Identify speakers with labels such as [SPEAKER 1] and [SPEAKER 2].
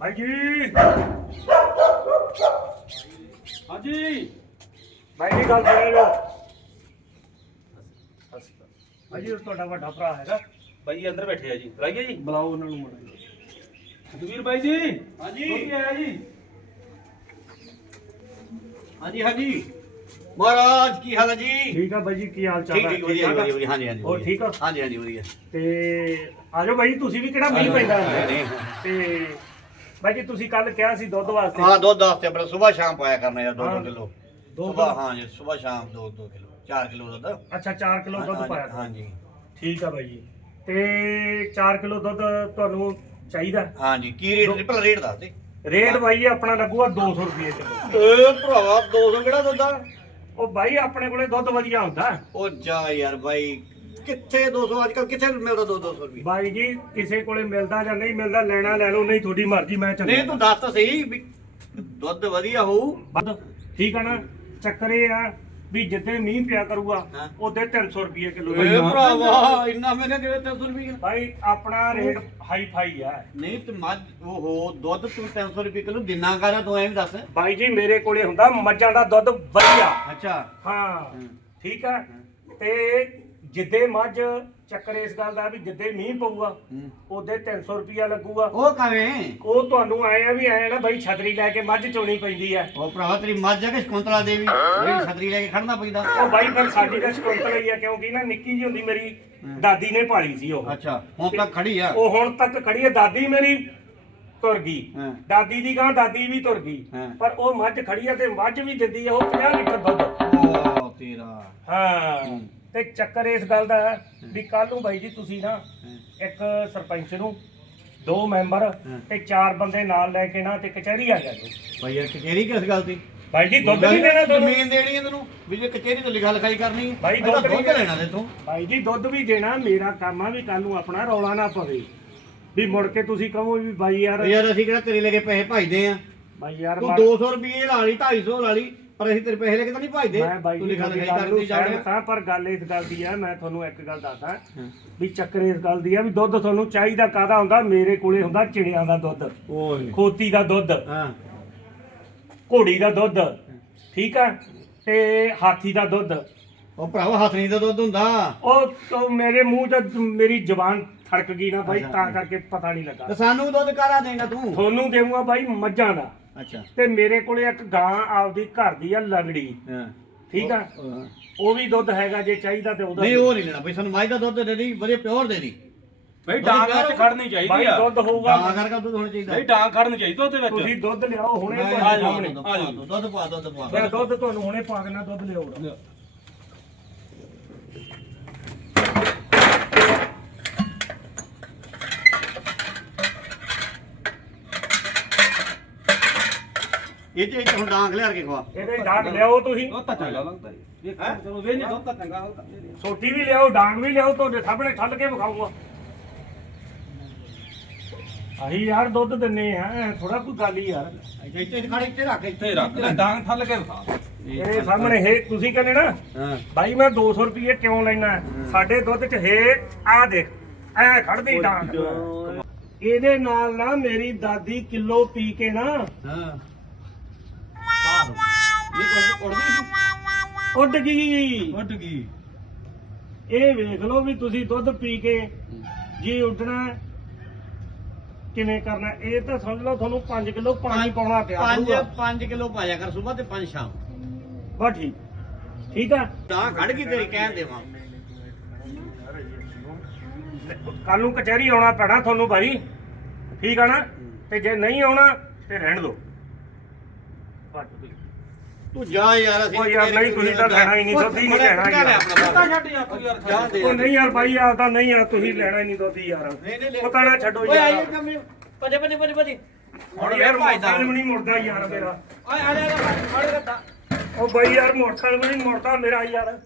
[SPEAKER 1] ਭਾਈ ਜੀ।
[SPEAKER 2] ਹਾਂਜੀ।
[SPEAKER 1] ਭਾਈ ਜੀ ਗੱਲ ਸੁਣੋ ਲੋ ਭਾਈ ਜੀ ਉਹ ਤੁਹਾਡਾ ਵੱਡਾ ਭਰਾ ਹੈਗਾ।
[SPEAKER 2] ਬਾਈ ਜੀ ਅੰਦਰ ਬੈਠੇ ਆ ਜੀ। ਬੁਲਾਈਏ ਜੀ।
[SPEAKER 1] ਬੁਲਾਓ ਉਹਨਾਂ ਨੂੰ ਮੁੰਡੇ
[SPEAKER 2] ਸੁਖਵੀਰ ਬਾਈ ਜੀ। ਹਾਂਜੀ। ਕੀ ਆਇਆ ਜੀ।
[SPEAKER 3] ਹਾਂਜੀ ਹਾਂਜੀ। ਮਹਾਰਾਜ ਕੀ ਹਾਲ ਹੈ ਜੀ?
[SPEAKER 1] ਠੀਕ ਆ ਭਾਈ ਜੀ ਕੀ ਹਾਲ ਚਾਲ
[SPEAKER 3] ਠੀਕ ਠੀਕ ਵਧੀਆ? ਵਧੀਆ ਵਧੀਆ। ਹਾਂਜੀ ਹਾਂਜੀ
[SPEAKER 1] ਹੋਰ। ਠੀਕ ਆ?
[SPEAKER 3] ਹਾਂਜੀ ਹਾਂਜੀ ਵਧੀਆ।
[SPEAKER 1] ਤੇ ਆਜੋ ਭਾਈ ਜੀ, ਤੁਸੀਂ ਵੀ ਕਿਹੜਾ ਮੀਂਹ ਪੈਂਦਾ। ਤੇ ਭਾਈ ਜੀ ਤੁਸੀਂ ਕੱਲ ਕਿਹਾ ਸੀ ਦੁੱਧ ਵਾਸਤੇ।
[SPEAKER 3] ਹਾਂ ਦੁੱਧ ਵਾਸਤੇ ਆਪਣਾ ਸਵੇਰ ਸ਼ਾਮ ਪਾਇਆ ਕਰਨਾ ਯਾਰ 2
[SPEAKER 1] ਹਾਂ।
[SPEAKER 3] 2 ਕਿਲੋ।
[SPEAKER 1] ਦੋ
[SPEAKER 3] ਸਵੇਰ? ਹਾਂ ਜੀ ਸਵੇਰ ਸ਼ਾਮ 2 2 ਕਿਲੋ 4 ਕਿਲੋ ਦੁੱਧ।
[SPEAKER 1] ਅੱਛਾ 4 ਕਿਲੋ ਦੁੱਧ ਪਾਇਆ। ਕਰੋ।
[SPEAKER 3] ਹਾਂਜੀ
[SPEAKER 1] ਠੀਕ ਆ ਭਾਈ ਜੀ। ਤੇ 4 ਕਿਲੋ ਦੁੱਧ ਤੁਹਾਨੂੰ ਚਾਹੀਦਾ?
[SPEAKER 3] ਹਾਂਜੀ ਕੀ ਰੇਟ ਟ੍ਰਿਪਲ ਰੇਟ ਦੱਸ ਦੇ।
[SPEAKER 1] ਰੇਟ ਜੀ ਆਪਣਾ ਲੱਗੂਗਾ 200 ਰੁਪਏ ਕਿਲੋ।
[SPEAKER 3] ਏ ਭਰਾਵਾ 200 ਕਿਹੜਾ ਦੁੱਧ ਆ?
[SPEAKER 1] ਉਹ ਭਾਈ ਆਪਣੇ ਕੋਲੇ ਦੁੱਧ ਵਧੀਆ ਹੁੰਦਾ।
[SPEAKER 3] ਉਹ ਜਾ ਯਾਰ ਬਾਈ ਕਿੱਥੇ 200 ਅੱਜ ਕੱਲ ਕਿੱਥੇ ਮਿਲਦਾ 2 200 ਰੁਪਏ
[SPEAKER 1] ਭਾਈ ਜੀ ਕਿਸੇ ਕੋਲੇ ਮਿਲਦਾ ਜਾਂ ਨਹੀਂ ਮਿਲਦਾ ਲੈਣਾ ਲੈ ਲਓ ਨਹੀਂ ਤੁਹਾਡੀ ਮਰਜ਼ੀ ਮੈਂ ਚੱਲ
[SPEAKER 3] ਨਹੀਂ ਤੂੰ ਦੱਸ ਤਾਂ ਸਹੀ ਵੀ ਦੁੱਧ ਵਧੀਆ ਹੋਊ।
[SPEAKER 1] ਠੀਕ ਆ ਨਾ? ਚੱਕਰ ਇਹ ਆ ਵੀ ਜਿੱਦੇ ਮੀਂਹ ਪਿਆ ਕਰੂਗਾ
[SPEAKER 3] ਹਾਂ।
[SPEAKER 1] ਉਹਦੇ 300 ਰੁਪਏ ਕਿਲੋ
[SPEAKER 3] ਏ ਭਰਾਵਾ ਇੰਨਾ ਮਹਿੰਗਾ ਕਿਵੇਂ 300 ਰੁਪਏ ਕਿਲੋ?
[SPEAKER 1] ਭਾਈ ਆਪਣਾ ਰੇਟ ਹਾਈ ਫਾਈ ਆ।
[SPEAKER 3] ਨਹੀਂ ਤੇ ਮੱਝ ਓਹੋ ਦੁੱਧ ਤੂੰ 300 ਰੁਪਏ ਕਿਲੋ ਦਿਨਾ ਕਰਾ ਤੂੰ ਐਂ ਵੀ ਦੱਸ।
[SPEAKER 1] ਭਾਈ ਜੀ ਮੇਰੇ ਕੋਲੇ ਹੁੰਦਾ ਮੱਝਾਂ ਦਾ ਦੁੱਧ ਵਧੀਆ।
[SPEAKER 3] ਅੱਛਾ।
[SPEAKER 1] ਹਾਂ। ਠੀਕ ਆ? ਤੇ ਜਿੱਦੇ ਮੱਝ ਚੱਕਰ ਇਸ ਗੱਲ ਦਾ ਵੀ ਜਿੱਦੇ ਮੀਂਹ ਪਊਗਾ
[SPEAKER 3] ਹੂੰ।
[SPEAKER 1] ਉਹਦੇ 300 ਰੁਪਿਆ ਲੱਗੂਗਾ।
[SPEAKER 3] ਉਹ ਕਵੇਂ?
[SPEAKER 1] ਉਹ ਤੁਹਾਨੂੰ ਆਏ ਆ ਵੀ ਆਏ ਨਾ ਭਾਈ ਛਤਰੀ ਲੈ ਕੇ ਮੱਝ ਚੋਣੀ ਪੈਂਦੀ ਆ
[SPEAKER 3] ਉਹ ਭਰਾਵਾ ਤੇਰੀ ਮੱਝ ਆ ਕਿ ਸ਼ਕੁੰਤਲਾ ਦੇਵੀ? ਜਿਹੜੀ ਛਤਰੀ ਲੈ ਕੇ ਖੜਨਾ ਪੈਂਦਾ।
[SPEAKER 1] ਉਹ ਭਾਈ ਫਿਰ ਸਾਡੀ ਤਾਂ ਸ਼ਕੁੰਤਲਾ ਹੀ ਆ ਕਿਉਂਕਿ ਨਾ ਨਿੱਕੀ ਜੀ ਹੁੰਦੀ ਮੇਰੀ ਦਾਦੀ ਨੇ ਪਾਲੀ ਸੀ ਉਹ।
[SPEAKER 3] ਅੱਛਾ ਹੁਣ ਤੱਕ ਖੜੀ ਆ?
[SPEAKER 1] ਉਹ ਹੁਣ ਤੱਕ ਖੜੀ ਹੈ ਦਾਦੀ ਮੇਰੀ ਤੁਰ ਗਈ।
[SPEAKER 3] ਹਾਂ।
[SPEAKER 1] ਦਾਦੀ ਦੀ ਗਾਂ ਦਾਦੀ ਵੀ ਤੁਰ ਗਈ।
[SPEAKER 3] ਹਾਂ।
[SPEAKER 1] ਪਰ ਉਹ ਮੱਝ ਖੜੀ ਹੈ ਤੇ ਮੱਝ ਵੀ ਦਿੰਦੀ ਹੈ ਉਹ 50 ਲੀਟਰ ਦੁੱਧ।
[SPEAKER 3] ਉਹ ਤੇਰਾ।
[SPEAKER 1] ਹੂੰ। ਤੇ ਚੱਕਰ ਇਸ ਗੱਲ ਦਾ ਹੈ। ਵੀ ਕੱਲ ਨੂੰ ਬਾਈ ਜੀ ਤੁਸੀਂ ਨਾ ਇੱਕ ਸਰਪੰਚ ਨੂੰ ਦੋ ਮੈਂਬਰ। ਤੇ ਚਾਰ ਬੰਦੇ ਨਾਲ ਲੈ ਕੇ ਨਾ ਤੇ ਕਚਹਿਰੀ ਆ ਜਾਓ
[SPEAKER 3] ਭਾਈ ਯਾਰ ਕਚੇਰੀ ਕਿਸ ਗੱਲ ਦੀ?
[SPEAKER 1] ਬਾਈ ਜੀ ਦੁੱਧ ਨਹੀਂ ਦੇਣਾ ਤੁਹਾਨੂੰ।
[SPEAKER 3] ਜ਼ਮੀਨ ਦੇਣੀ ਹੈ ਤੈਨੂੰ। ਵੀ ਜੇ ਕਚੇਰੀ ਤੋਂ ਲਿਖਾ ਲਿਖਾਈ ਕਰਨੀ ਹੈ
[SPEAKER 1] ਭਾਈ ਦੁੱਧ ਨਹੀਂ
[SPEAKER 3] ਲੈਣਾ ਤੇ ਤੂੰ
[SPEAKER 1] ਬਾਈ ਜੀ ਦੁੱਧ ਵੀ ਦੇਣਾ ਮੇਰਾ ਕੰਮ ਆ ਵੀ ਕੱਲ ਨੂੰ ਆਪਣਾ ਰੌਲਾ ਨਾ ਪਵੇ। ਵੀ ਮੁੜ ਕੇ ਤੁਸੀਂ ਕਹੋ ਵੀ ਬਾਈ ਯਾਰ
[SPEAKER 3] ਯਾਰ ਅਸੀਂ ਕਿਹੜਾ ਤੇਰੇ ਲੈ ਕੇ ਪੈਸੇ ਭਾਈਦੇ ਆ?
[SPEAKER 1] ਬਾਈ ਯਾਰ
[SPEAKER 3] ਤੂੰ
[SPEAKER 1] ਮਾ-
[SPEAKER 3] 200 ਰੁਪਏ ਲਾ ਲਈ 250 ਲਾ ਲਈ। ਪਰ ਅਸੀਂ ਤੇਰੇ ਪੈਸੇ ਲੈ ਕੇ ਤਾਂ ਨਹੀਂ ਭਾਈਦੇ
[SPEAKER 1] ਮੈਂ ਬਾਈ
[SPEAKER 3] ਤੂੰ ਲਿਖਾ
[SPEAKER 1] ਨੂੰ
[SPEAKER 3] ਕਰਦੀ ਜਾਣਾ
[SPEAKER 1] ਹਾਂ ਪਰ ਗੱਲ ਇਸ ਗੱਲ ਦੀ ਆ ਮੈਂ ਤੁਹਾਨੂੰ ਇੱਕ ਗੱਲ ਦੱਸਦਾ। ਵੀ ਚੱਕਰ ਇਸ ਗੱਲ ਦੀ ਆ ਵੀ ਦੁੱਧ ਤੁਹਾਨੂੰ ਚਾਹੀਦਾ ਕਾਦਾ ਹੁੰਦਾ? ਮੇਰੇ ਕੋਲੇ ਹੁੰਦਾ ਚਿੜਿਆਂ ਦਾ ਦੁੱਧ।
[SPEAKER 3] ਓਏ
[SPEAKER 1] ਖੋਤੀ ਦਾ ਦੁੱਧ।
[SPEAKER 3] ਹਾਂ।
[SPEAKER 1] ਘੋੜੀ ਦਾ ਦੁੱਧ। ਠੀਕ ਆ? ਤੇ ਹਾਥੀ ਦਾ ਦੁੱਧ।
[SPEAKER 3] ਉਹ ਭਰਾਵਾ ਹੱਥ ਨਹੀਂ ਦਾ ਦੁੱਧ ਹੁੰਦਾ।
[SPEAKER 1] ਉਹ ਤੋਂ ਮੇਰੇ ਮੂੰਹ ਤੇ ਮੇਰੀ ਜ਼ਬਾਨ ਥੜਕ ਗਈ ਨਾ ਬਾਈ। ਤਾਂ ਕਰਕੇ ਪਤਾ ਨਹੀਂ ਲੱਗਾ।
[SPEAKER 3] ਤੇ ਸਾਨੂੰ ਦੁੱਧ ਕਾਰਾ ਦੇਗਾ ਤੂੰ?
[SPEAKER 1] ਤੁਹਾਨੂੰ ਦੇਵਾਂਗਾ ਬਾਈ ਮੱਝਾਂ ਦਾ।
[SPEAKER 3] ਅੱਛਾ।
[SPEAKER 1] ਤੇ ਮੇਰੇ ਕੋਲੇ ਇੱਕ ਗਾਂ ਆਪਦੀ ਘਰ ਦੀ ਆ ਲੰਗੜੀ
[SPEAKER 3] ਹਾਂ।
[SPEAKER 1] ਠੀਕ ਆ?
[SPEAKER 3] ਉਹ-
[SPEAKER 1] ਉਹ ਵੀ ਦੁੱਧ ਹੈਗਾ ਜੇ ਚਾਹੀਦਾ ਤੇ ਉਹਦਾ
[SPEAKER 3] ਨਹੀਂ ਉਹ ਨਹੀਂ ਲੈਣਾ ਬਈ ਸਾਨੂੰ ਮਾਈ ਦਾ ਦੁੱਧ ਦੇ ਦੀ ਵਧੀਆ ਪਿਓਰ ਦੇ ਦੀ।
[SPEAKER 2] ਬਾਈ ਡਾਂਗ ਵਿੱਚ ਖੜਨੀ ਚਾਹੀਦੀ
[SPEAKER 1] ਬਾਈ
[SPEAKER 2] ਆ।
[SPEAKER 1] ਦੁੱਧ ਹੋਊਗਾ।
[SPEAKER 3] ਤਾਂ ਕਰਕੇ ਦੁੱਧ ਹੋਣਾ ਚਾਹੀਦਾ।
[SPEAKER 2] ਬਾਈ ਡਾਂਗ ਖੜਨੀ ਚਾਹੀਦੀ ਉਹਦੇ ਵਿੱਚ।
[SPEAKER 1] ਤੁਸੀਂ ਦੁੱਧ ਲਿਆਓ ਹੁਣੇ
[SPEAKER 3] ਮੈਂ
[SPEAKER 1] ਤੁਹਾਡੇ
[SPEAKER 2] ਜਾਓ,
[SPEAKER 1] ਸਾਹਮਣੇ।
[SPEAKER 3] ਦੁੱਧ
[SPEAKER 2] ਆ ਜਾਓ।
[SPEAKER 3] ਦੁੱਧ ਪਾ ਦੁੱਧ ਪਾ
[SPEAKER 1] ਦੁੱਧ ਤੁਹਾਨੂੰ ਹੁਣੇ ਪਾ ਦੇਣਾ ਦੁੱਧ ਲਿਆਓ।
[SPEAKER 3] ਇਹ ਤੇ ਹੁਣ ਡਾਂਗ ਲਿਆ ਕੇ ਖਵਾ।
[SPEAKER 1] ਇਹਦੇ ਡਾਂਗ ਲਿਆਓ ਤੁਸੀਂ।
[SPEAKER 2] ਦੁੱਧ ਤਾਂ ਚੰਗਾ ਲੱਗਦਾ ਜੀ। ਇਹ ਚਲੋ ਵੇ ਨਹੀਂ ਦੁੱਧ ਤਾਂ ਚੰਗਾ ਲੱਗਦਾ
[SPEAKER 1] ਸੋਟੀ ਵੀ ਲਿਆਓ ਡਾਂਗ ਵੀ ਲਿਆਓ ਤੁਹਾਡੇ ਸਾਹਮਣੇ ਠੱਲ ਕੇ ਵਿਖਾਊਗਾ। ਆਹੀ ਯਾਰ ਦੁੱਧ ਦਿੰਨੇ ਆ ਥੋੜਾ ਕੋਈ ਗੱਲ ਹੀ ਯਾਰ।
[SPEAKER 3] ਇੱਥੇ ਇੱਥੇ ਖੜ ਇੱਥੇ ਰੱਖ
[SPEAKER 2] ਇੱਥੇ ਰੱਖ ਡਾਂਗ ਥੱਲ ਕੇ ਵਿਖਾ।
[SPEAKER 1] ਇਹ ਸਾਹਮਣੇ ਹੈ ਤੁਸੀਂ ਕਹਿੰਦੇ ਨਾ
[SPEAKER 3] ਹਾਂ।
[SPEAKER 1] ਭਾਈ ਮੈਂ 200 ਰੁਪਏ ਕਿਉਂ ਲੈਣਾ? ਸਾਡੇ ਦੁੱਧ 'ਚ ਹੈ ਆ ਦੇਖ ਐ ਖੜਦੀ ਡਾਂਗ। ਇਹਦੇ ਨਾਲ ਨਾ ਮੇਰੀ ਦਾਦੀ ਕਿਲੋ ਪੀ ਕੇ ਨਾ
[SPEAKER 3] ਹਾਂ।
[SPEAKER 1] ਉੱਡ ਗਈ।
[SPEAKER 2] ਉੱਡ ਗਈ।
[SPEAKER 1] ਇਹ ਵੇਖ ਲਓ ਵੀ ਤੁਸੀਂ ਦੁੱਧ ਪੀ ਕੇ ਜੀ ਉੱਡਣਾ ਕਿਵੇਂ ਕਰਨਾ ਇਹ ਤਾਂ ਸਮਝ ਲਓ ਤੁਹਾਨੂੰ 5 ਕਿਲੋ ਪਾਣੀ ਪਾਉਣਾ ਪਿਆ
[SPEAKER 3] ਪੰਜ
[SPEAKER 1] ਕਰੂਗਾ।
[SPEAKER 3] 5 ਕਿਲੋ ਪਾਇਆ ਕਰ ਸਵੇਰ ਤੇ 5 ਸ਼ਾਮ।
[SPEAKER 1] ਬਸ ਠੀਕ। ਠੀਕ ਆ?
[SPEAKER 3] ਤਾਂ ਖੜ ਗਈ ਤੇਰੀ ਕਹਿਣ ਦੇਵਾਂ।
[SPEAKER 1] ਕੱਲ ਨੂੰ ਕਚਹਿਰੀ ਆਉਣਾ ਪੈਣਾ ਤੁਹਾਨੂੰ ਭਾਈ ਠੀਕ ਆ ਨਾ? ਤੇ ਜੇ ਨਹੀਂ ਆਉਣਾ ਤੇ ਰਹਿਣ ਦਿਓ। ਠੀਕ।
[SPEAKER 3] ਤੂੰ ਜਾ ਯਾਰ ਅਸੀਂ
[SPEAKER 1] ਉਹ ਯਾਰ ਨਹੀਂ ਤੁਸੀਂ ਤਾਂ ਲੈਣਾ ਹੀ ਨਹੀਂ ਦੁੱਧ ਨਹੀਂ ਲੈਣਾ ਯਾਰ।
[SPEAKER 3] ਛੱਡ ਯਾਰ ਜਾ ਦੇ
[SPEAKER 1] ਉਹ ਨਹੀਂ ਯਾਰ ਬਾਈ ਆਪਦਾ ਨਹੀਂ ਯਾਰ ਤੁਸੀਂ ਲੈਣਾ ਹੀ ਨਹੀਂ ਦੁੱਧ ਯਾਰ। ਉਹ ਛੱਡੋ
[SPEAKER 3] ਯਾਰ ਓਏ
[SPEAKER 1] ਆਈਏ
[SPEAKER 3] ਕੰਮ ਪਜੇ ਪਜੇ ਪਜੇ ਪਜੇ
[SPEAKER 1] ਹੁਣ ਯਾਰ ਭਾਈਦਾ ਨਹੀਂ ਮੁਰਦਾ ਯਾਰ ਮੇਰਾ।
[SPEAKER 3] ਓਏ ਆ ਜਾ ਆ ਜਾ
[SPEAKER 1] ਉਹ ਬਾਈ ਯਾਰ ਮੋਟਰ ਨਹੀਂ ਮੁਰਦਾ ਮੇਰਾ ਯਾਰ।